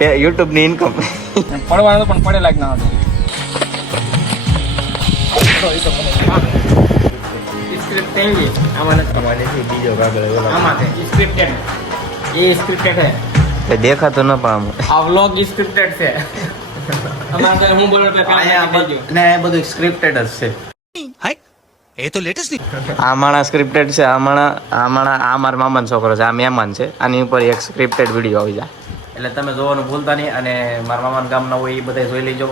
YouTube ની income પડવાનું પણ પડે લાગ ના હતું સ્ક્રિપ્ટ એવી આમાં નથી બીજો કાગળ આમાં છે સ્ક્રિપ્ટેડ એ સ્ક્રિપ્ટેડ છે દેખાતો ન પણ આ વ્લોગ સ્ક્રિપ્ટેડ છે અમારે હું બોલું એટલે ને બધું સ્ક્રિપ્ટેડ જ છે હાય એ તો લેટેસ્ટ નહીં આ માણસ સ્ક્રિપ્ટેડ છે આ મારા મામાનો છોકરો છે આ મહેમાન છે આની ઉપર એક સ્ક્રિપ્ટેડ વિડીયો આવી જાય એટલે તમે જોવાનું ભૂલતા નહીં અને મારા મામાના ગામના હોય એ બધા જોઈ લેજો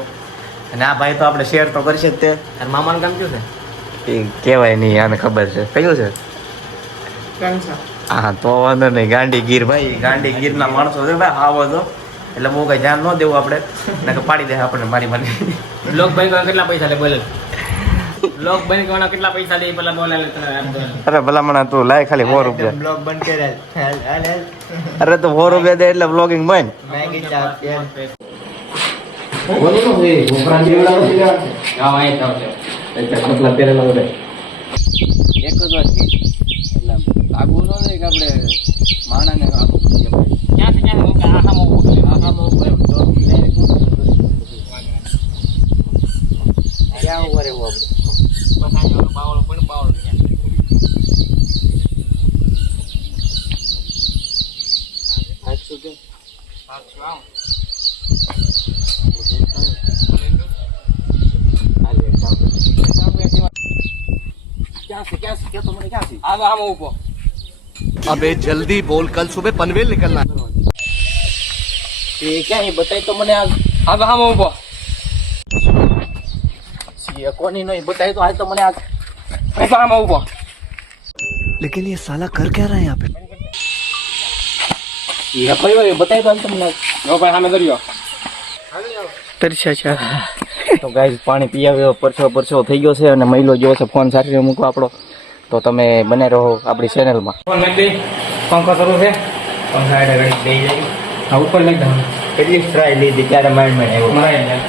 અને આ ભાઈ તો આપણે શેર તો કરશે જ તે અને મામાનું કામ શું છે એ કહેવાય નહીં આને ખબર છે કયું છે હા તો વાંધો નહીં ગાંડી ગીર ભાઈ ગાંડી ગીરના માણસો છે ભાઈ આવો તો એટલે બહુ કઈ ધ્યાન ન દેવું આપણે ને પાડી દે આપણે મારી બ્લોગ ભાઈ કેટલા પૈસા લે બોલે બ્લોગ બંધ કરવાના કેટલા પૈસા લે પેલા બોલે અરે ભલામણા તું લાય ખાલી 100 રૂપિયા બ્લોગ બંધ કરે અરે તો 100 રૂપિયા દે એટલે બ્લોગિંગ બંધ મેગી ચા પેન એક જ વાત એટલે લાગુ ન થાય કે આપણે માણાને આખું ક્યાં ઉભા રહેવું अबे जल्दी बोल कल सुबह पनवेल निकलना એ ક્યાં બતાય તો મને હા ઉભો કોની નહીં બતાય તો હાલ તો મને આમાં ઉભો लेकिन ये साला कर क्या रहा है यहाँ पे એ કઈ બતાય તો હાલ તો મને જો ભાઈ સામે દરિયો તો ગાઈસ પાણી પી આવ્યો પરછો થઈ ગયો છે અને મહિલો જેવો છે ફોન સાચવીને મૂકો આપણો તો તમે બને રહો આપણી ચેનલમાં ફોન લઈ દે પંખો શરૂ છે પંખા એટલે ઘડી દઈ જાય હા ઉપર લઈ દઉં કેટલી ટ્રાય લીધી ત્યારે માઇન્ડ આવ્યો મરાય જાય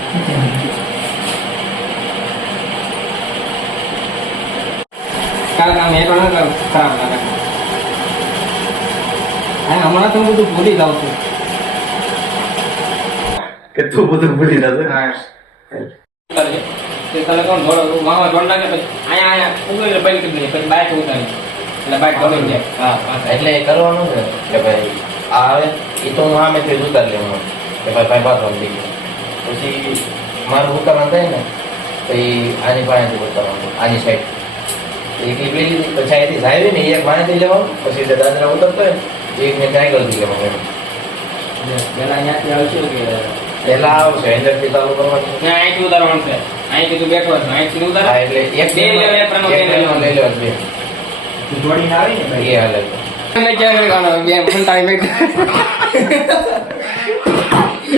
કારણ આમ એ પણ ખરાબ લાગે હા હમણાં તો હું બધું ભૂલી જાઉં છું કેટલું બધું ભૂલી જશે તને કોણ ધોળો મામા ધોળ લાગે પછી અહીંયા ઉગલે બંધ કરી દે પછી બાઈક ઉતારી એટલે બાઈક ધોળી જાય હા એટલે એ કરવાનું છે કે ભાઈ આ આવે એ તો હું આમેથી જ ઉતારી લેવાનું કે ભાઈ બાથરૂમ થઈ ગયું પછી મારું ઉતારવાનું થાય ને તો એ આની પાસેથી ઉતારવાનું આની સાઈડ એકલી પેલી પછી અહીંથી જાય ને એક પાસેથી લેવાનું પછી દાદરા ઉતરતો હોય એકને ક્યાંય ગલતી લેવાનું પેલા અહીંયાથી આવશું કે પહેલા આવશે અંદરથી ચાલુ કરવાનું અહીંથી ઉતારવાનું છે અહીંથી તું બેઠો છે અહીંથી ઉતાર હા એટલે એક બે લેવલ એક પ્રમાણ લઈ લેવાનું બે જોડીને આવી ને એ હાલે મેં ક્યાં કરવાનો બે ફંટાઈ બેઠ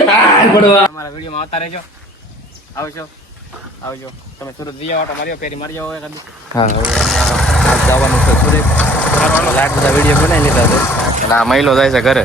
અમારા વિડીયોમાં આવતા રહેજો આવજો તમે સુરત જઈ આવો માર્યો પેરી મારી જાવ એકાદ હા હવે આજ જવાનું છે સુરત લાટ બધા વિડીયો બનાવી લીધા છે અને આ મહિલો જાય છે ઘરે